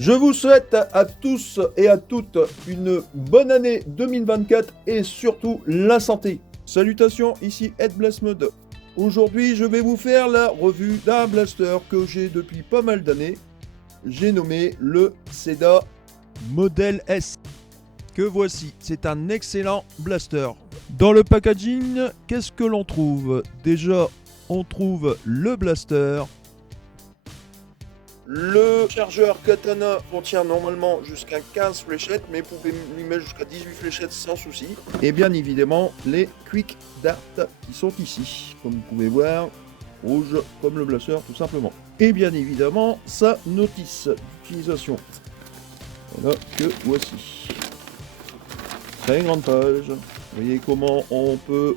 Je vous souhaite à tous et à toutes une bonne année 2024 et surtout la santé. Salutations, ici Ed Blasmode. Aujourd'hui, je vais vous faire la revue d'un blaster que j'ai depuis pas mal d'années. J'ai nommé le Seda Model S. Que voici, c'est un excellent blaster. Dans le packaging, qu'est-ce que l'on trouve? Déjà, on trouve le blaster. Le chargeur Katana contient normalement jusqu'à 15 fléchettes, mais vous pouvez lui mettre jusqu'à 18 fléchettes sans souci. Et bien évidemment, les Quick Dart qui sont ici, comme vous pouvez voir, rouge comme le blaster tout simplement. Et bien évidemment, sa notice d'utilisation. Voilà que voici. Très grande page. Vous voyez comment on peut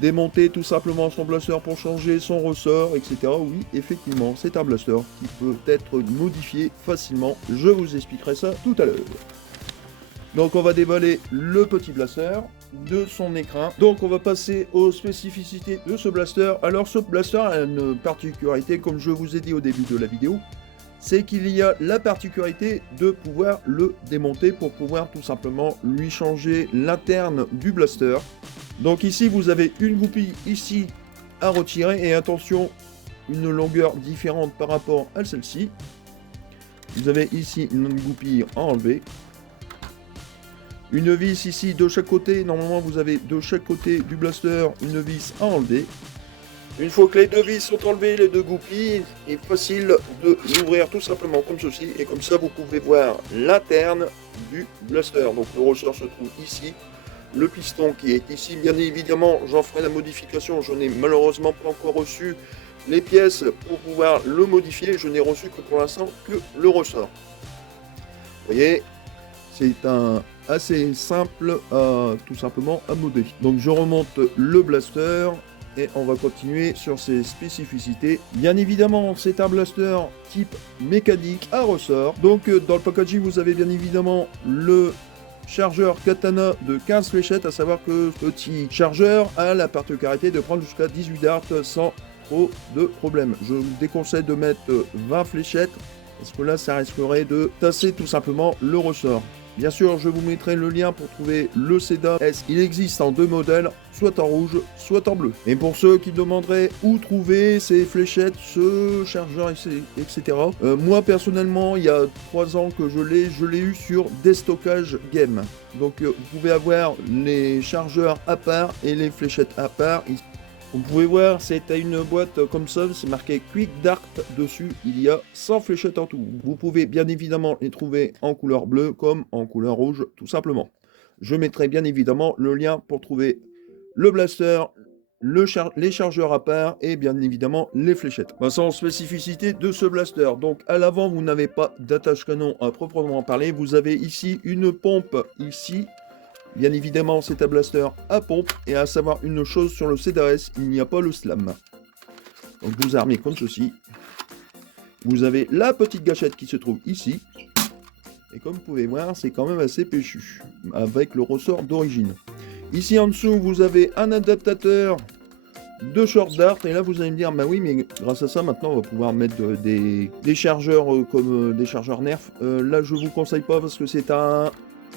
démonter tout simplement son blaster pour changer son ressort, etc. Oui, effectivement, c'est un blaster qui peut être modifié facilement. Je vous expliquerai ça tout à l'heure. Donc on va déballer le petit blaster de son écran. Donc on va passer aux spécificités de ce blaster. Alors ce blaster a une particularité, comme je vous ai dit au début de la vidéo, c'est qu'il y a la particularité de pouvoir le démonter pour pouvoir tout simplement lui changer l'interne du blaster. Donc ici vous avez une goupille ici à retirer et attention, une longueur différente par rapport à celle-ci. Vous avez ici une goupille à enlever. Une vis ici de chaque côté, normalement vous avez de chaque côté du blaster une vis à enlever. Une fois que les deux vis sont enlevées, les deux goupilles, il est facile de l'ouvrir tout simplement comme ceci. Et comme ça vous pouvez voir l'interne du blaster. Donc le ressort se trouve ici. Le piston qui est ici, bien évidemment, j'en ferai la modification. Je n'ai malheureusement pas encore reçu les pièces pour pouvoir le modifier. Je n'ai reçu que pour l'instant que le ressort. Vous voyez, c'est un assez simple tout simplement à modder. Donc je remonte le blaster et on va continuer sur ses spécificités. Bien évidemment, c'est un blaster type mécanique à ressort. Donc dans le packaging, vous avez bien évidemment le chargeur Katana de 15 fléchettes, à savoir que ce petit chargeur a la particularité de prendre jusqu'à 18 darts sans trop de problème. Je vous déconseille de mettre 20 fléchettes, parce que là ça risquerait de tasser tout simplement le ressort. Bien sûr, je vous mettrai le lien pour trouver le Seda S. Il existe en deux modèles, soit en rouge, soit en bleu. Et pour ceux qui demanderaient où trouver ces fléchettes, ce chargeur, etc. Moi, personnellement, il y a 3 ans que je l'ai eu sur Déstockage Game. Donc, vous pouvez avoir les chargeurs à part et les fléchettes à part. Vous pouvez voir, c'est à une boîte comme ça, c'est marqué Quick Dart dessus, il y a 100 fléchettes en tout. Vous pouvez bien évidemment les trouver en couleur bleue comme en couleur rouge, tout simplement. Je mettrai bien évidemment le lien pour trouver le blaster, les chargeurs à part et bien évidemment les fléchettes. Passons aux spécificités de ce blaster. Donc à l'avant, vous n'avez pas d'attache canon à proprement parler. Vous avez ici une pompe ici. Bien évidemment, c'est un blaster à pompe, et à savoir une chose sur le Seda S, il n'y a pas le slam. Donc vous armez comme ceci. Vous avez la petite gâchette qui se trouve ici. Et comme vous pouvez voir, c'est quand même assez péchu, avec le ressort d'origine. Ici en dessous, vous avez un adaptateur de short dart, et là vous allez me dire, bah oui, mais grâce à ça, maintenant on va pouvoir mettre des chargeurs comme des chargeurs nerf. Là je vous conseille pas parce que c'est un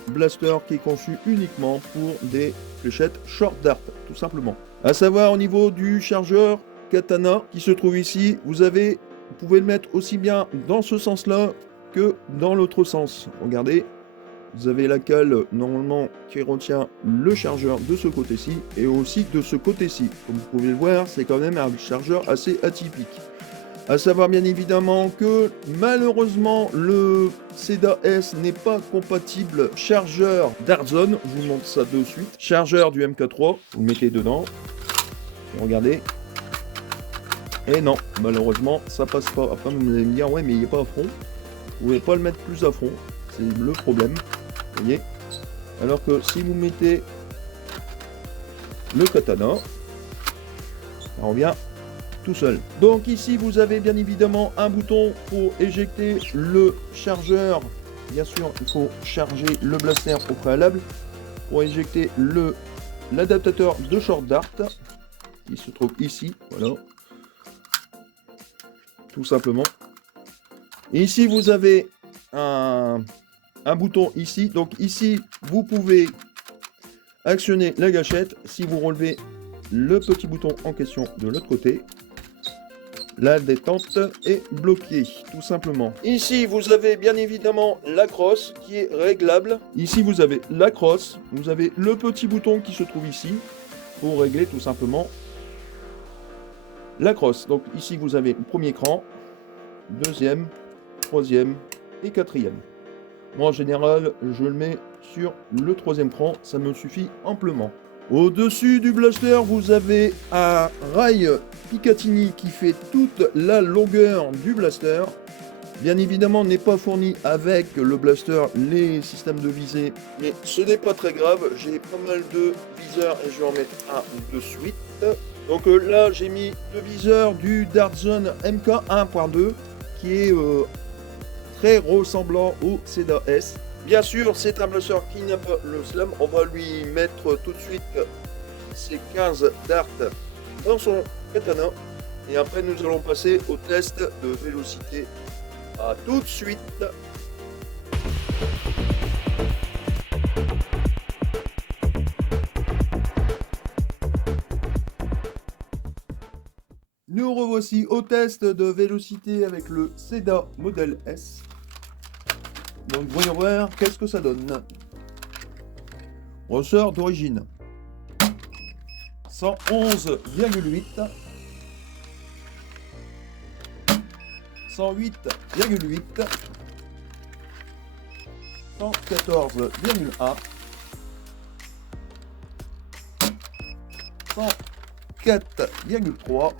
blaster qui est conçu uniquement pour des fléchettes short dart, tout simplement. À savoir au niveau du chargeur Katana qui se trouve ici, vous pouvez le mettre aussi bien dans ce sens-là que dans l'autre sens. Regardez, vous avez la cale normalement qui retient le chargeur de ce côté-ci et aussi de ce côté-ci. Comme vous pouvez le voir, c'est quand même un chargeur assez atypique. A savoir bien évidemment que malheureusement le Seda S n'est pas compatible chargeur Dartzone, je vous montre ça de suite. Chargeur du MK3, vous le mettez dedans, et regardez. Et non, malheureusement ça passe pas. Après vous allez me dire, ouais mais il n'est pas à fond. Vous pouvez pas le mettre plus à fond, c'est le problème. Vous voyez. Alors que si vous mettez le Katana, ça revient tout seul. Donc ici vous avez bien évidemment un bouton pour éjecter le chargeur. Bien sûr il faut charger le blaster au préalable pour éjecter l'adaptateur de short dart. Il se trouve ici, voilà. Tout simplement. Et ici vous avez un bouton ici. Donc ici, vous pouvez actionner la gâchette. Si vous relevez le petit bouton en question de l'autre côté, la détente est bloquée, tout simplement. Ici, vous avez bien évidemment la crosse qui est réglable. Ici, vous avez la crosse. Vous avez le petit bouton qui se trouve ici pour régler tout simplement la crosse. Donc ici, vous avez le premier cran, deuxième, troisième et quatrième. Moi, en général, je le mets sur le troisième cran. Ça me suffit amplement. Au-dessus du blaster, vous avez un rail Picatinny qui fait toute la longueur du blaster. Bien évidemment, n'est pas fourni avec le blaster les systèmes de visée, mais ce n'est pas très grave. J'ai pas mal de viseurs et je vais en mettre un de suite. Donc là, j'ai mis le viseur du Dartzone MK 1.2 qui est très ressemblant au Seda S. Bien sûr, c'est un blaster qui n'a pas le slam. On va lui mettre tout de suite ses 15 darts dans son katana. Et après, nous allons passer au test de vélocité. A tout de suite. Nous revoici au test de vélocité avec le Seda Model S. Donc voyons voir qu'est-ce que ça donne. Ressort d'origine 111,8, 108,8, 114,1, 104,3,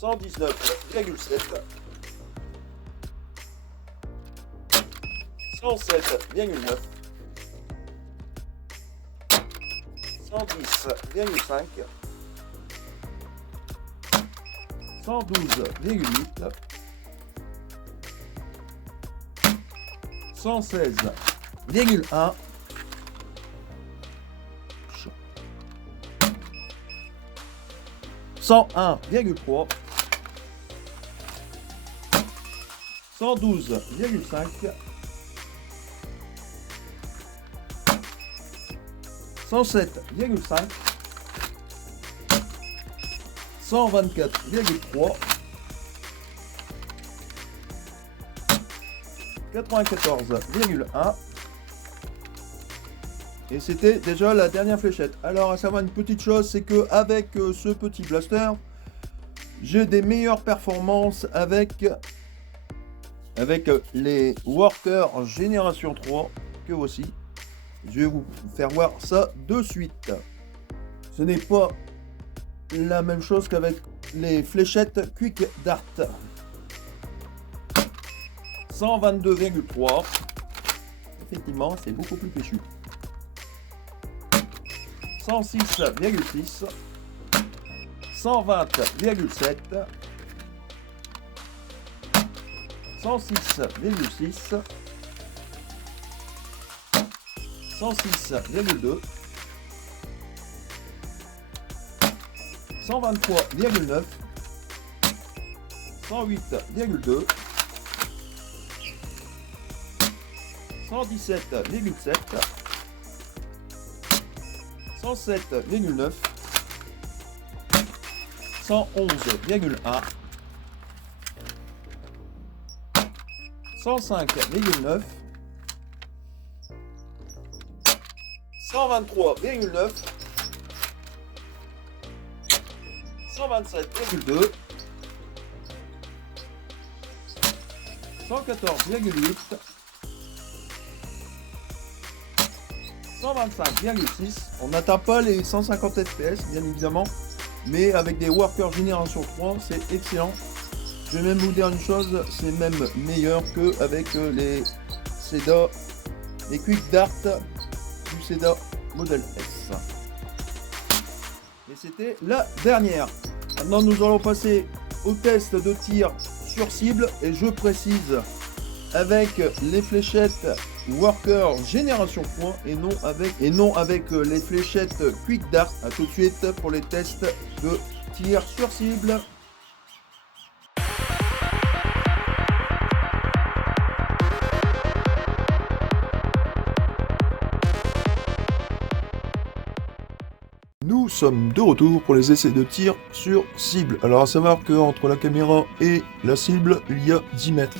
119,7, 107,9, 110,5, 112,8, 116,1, 101,3, 112,5, 107,5, 124,3, 94,1. Et c'était déjà la dernière fléchette. Alors à savoir une petite chose, c'est que avec ce petit blaster, j'ai des meilleures performances avec les Worker Génération 3 que voici. Je vais vous faire voir ça de suite. Ce n'est pas la même chose qu'avec les fléchettes Quick Dart. 122,3. Effectivement, c'est beaucoup plus péchu. 106,6. 120,7. 106,6. 106,2. 123,9. 108,2. 117,7. 107,9. 111,1. 105,9. 123,9. 127,2. 114,8. 125,6. On n'atteint pas les 150 fps bien évidemment, mais avec des Worker Génération 3 c'est excellent. Je vais même vous dire une chose, c'est même meilleur que avec les Seda, les Quick Dart du Seda Model S. Et c'était la dernière. Maintenant nous allons passer au test de tir sur cible, et je précise avec les fléchettes Worker Génération 3 et non avec les fléchettes Quick Dart. A tout de suite pour les tests de tir sur cible. Nous sommes de retour pour les essais de tir sur cible. Alors à savoir qu'entre la caméra et la cible, il y a 10 mètres.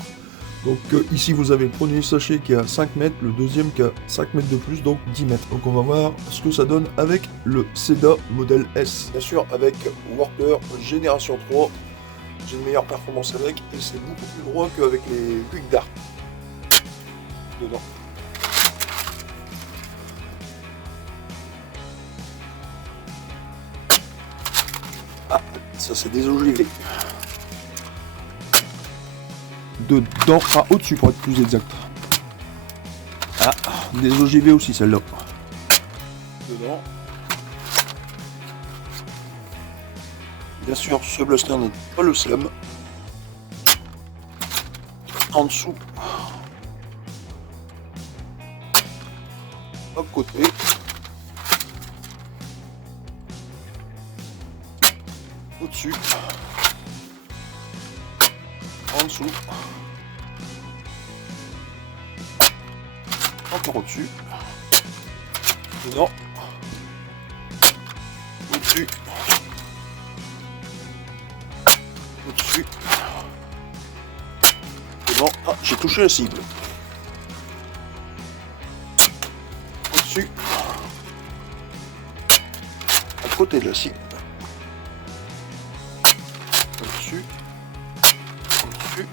Donc ici vous avez le premier sachet qui est à 5 mètres, le deuxième qui a 5 mètres de plus, donc 10 mètres. Donc on va voir ce que ça donne avec le SEDA modèle S. Bien sûr avec Worker génération 3, j'ai une meilleure performance avec et c'est beaucoup plus droit qu'avec les Quick Dart. Dedans. Ah, ça c'est désogivé. Dedans, au-dessus pour être plus exact. Ah, des ogives aussi celle-là. Dedans. Bien sûr, ce blaster n'est pas le slam. En dessous. À côté. Au-dessus. En dessous. Encore au-dessus. Dedans. Au-dessus. Au-dessus. Dedans. Ah, j'ai touché la cible. Au-dessus. À côté de la cible. Au-dessus. Au-dessus.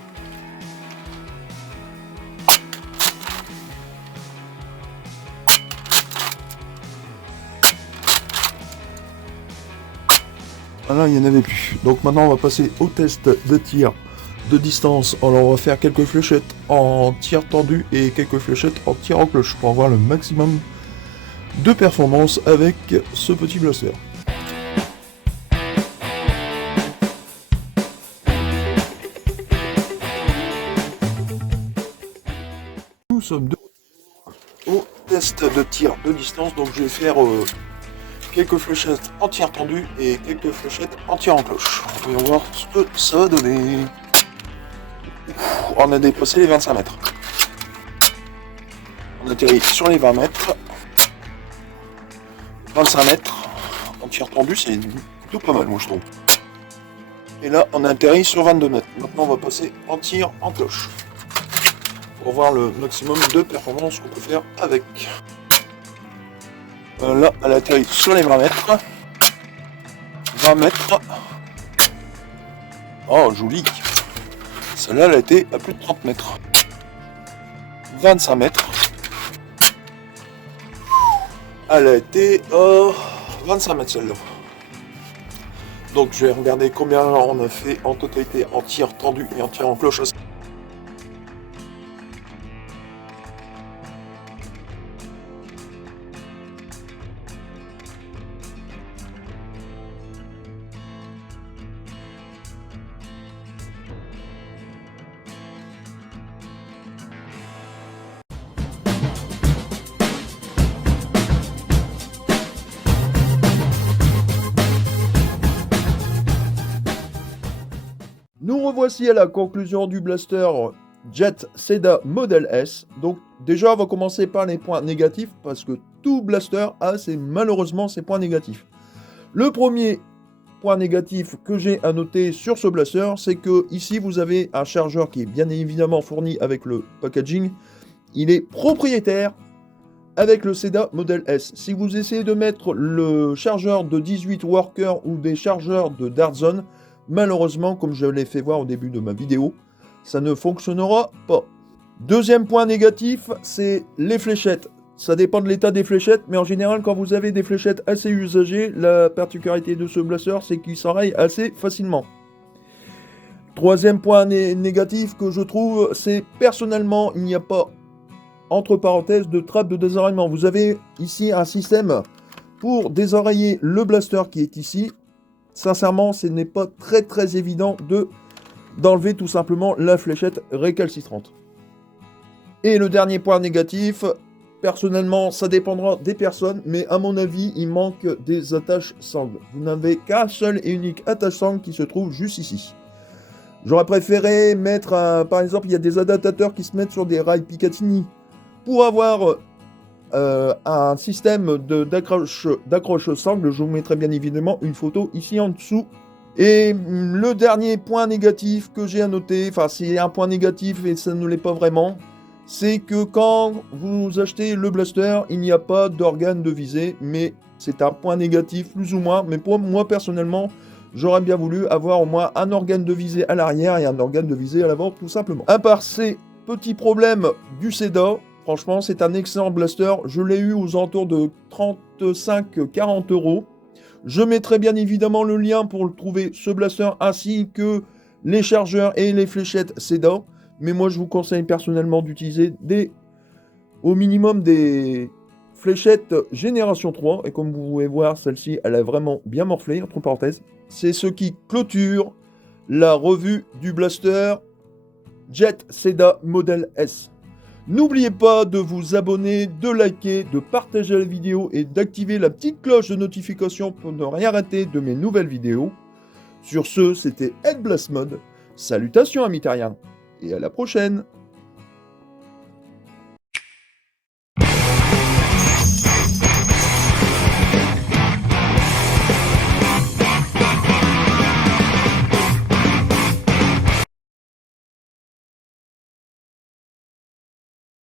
Là, il n'y en avait plus. Donc maintenant, on va passer au test de tir de distance. Alors, on va faire quelques fléchettes en tir tendu et quelques fléchettes en tir en cloche pour avoir le maximum de performance avec ce petit blaster. Nous sommes au test de tir de distance. Donc, je vais faire quelques fléchettes en tir tendu et quelques fléchettes en tir en cloche. On va voir ce que ça va donner. On a dépassé les 25 mètres. On atterrit sur les 20 mètres. 25 mètres. En tir tendu, c'est plutôt pas mal, moi je trouve. Et là, on a atterri sur 22 mètres. Maintenant, on va passer en tir en cloche. Pour voir le maximum de performance qu'on peut faire avec. Là, elle atterrit sur les 20 mètres. 20 mètres. Oh, joli. Celle-là, elle a été à plus de 30 mètres. 25 mètres. Elle a été à 25 mètres, celle-là. Donc, je vais regarder combien on a fait en totalité en tir tendu et en tir en cloche. Nous revoici à la conclusion du blaster Jet SEDA Model S. Donc déjà on va commencer par les points négatifs parce que tout blaster a malheureusement ses points négatifs. Le premier point négatif que j'ai à noter sur ce blaster, c'est que ici vous avez un chargeur qui est bien évidemment fourni avec le packaging. Il est propriétaire avec le SEDA Model S. Si vous essayez de mettre le chargeur de 18 Worker ou des chargeurs de Dartzone, malheureusement, comme je l'ai fait voir au début de ma vidéo, ça ne fonctionnera pas. Deuxième point négatif, c'est les fléchettes. Ça dépend de l'état des fléchettes, mais en général, quand vous avez des fléchettes assez usagées, la particularité de ce blaster, c'est qu'il s'enraye assez facilement. Troisième point négatif que je trouve, c'est personnellement, il n'y a pas, entre parenthèses, de trappe de désenrayement. Vous avez ici un système pour désenrayer le blaster qui est ici. Sincèrement, ce n'est pas très évident d'enlever tout simplement la fléchette récalcitrante. Et le dernier point négatif, personnellement, ça dépendra des personnes, mais à mon avis, il manque des attaches sangles. Vous n'avez qu'un seul et unique attache sangle qui se trouve juste ici. J'aurais préféré mettre, par exemple, il y a des adaptateurs qui se mettent sur des rails Picatinny pour avoir un système d'accroche sangle. Je vous mettrai bien évidemment une photo ici en dessous. Et le dernier point négatif que j'ai à noter, enfin c'est un point négatif et ça ne l'est pas vraiment, c'est que quand vous achetez le blaster, il n'y a pas d'organe de visée, mais c'est un point négatif plus ou moins. Mais pour moi personnellement, j'aurais bien voulu avoir au moins un organe de visée à l'arrière et un organe de visée à l'avant tout simplement. À part ces petits problèmes du SEDA, franchement c'est un excellent blaster, je l'ai eu aux alentours de 35-40 €. Je mettrai bien évidemment le lien pour le trouver, ce blaster, ainsi que les chargeurs et les fléchettes SEDA. Mais moi, je vous conseille personnellement d'utiliser au minimum des fléchettes génération 3. Et comme vous pouvez voir, celle-ci, elle a vraiment bien morflé, entre parenthèses. C'est ce qui clôture la revue du blaster Jet SEDA Model S. N'oubliez pas de vous abonner, de liker, de partager la vidéo et d'activer la petite cloche de notification pour ne rien rater de mes nouvelles vidéos. Sur ce, c'était Ed Blast Mode. Salutations amis terriens et à la prochaine!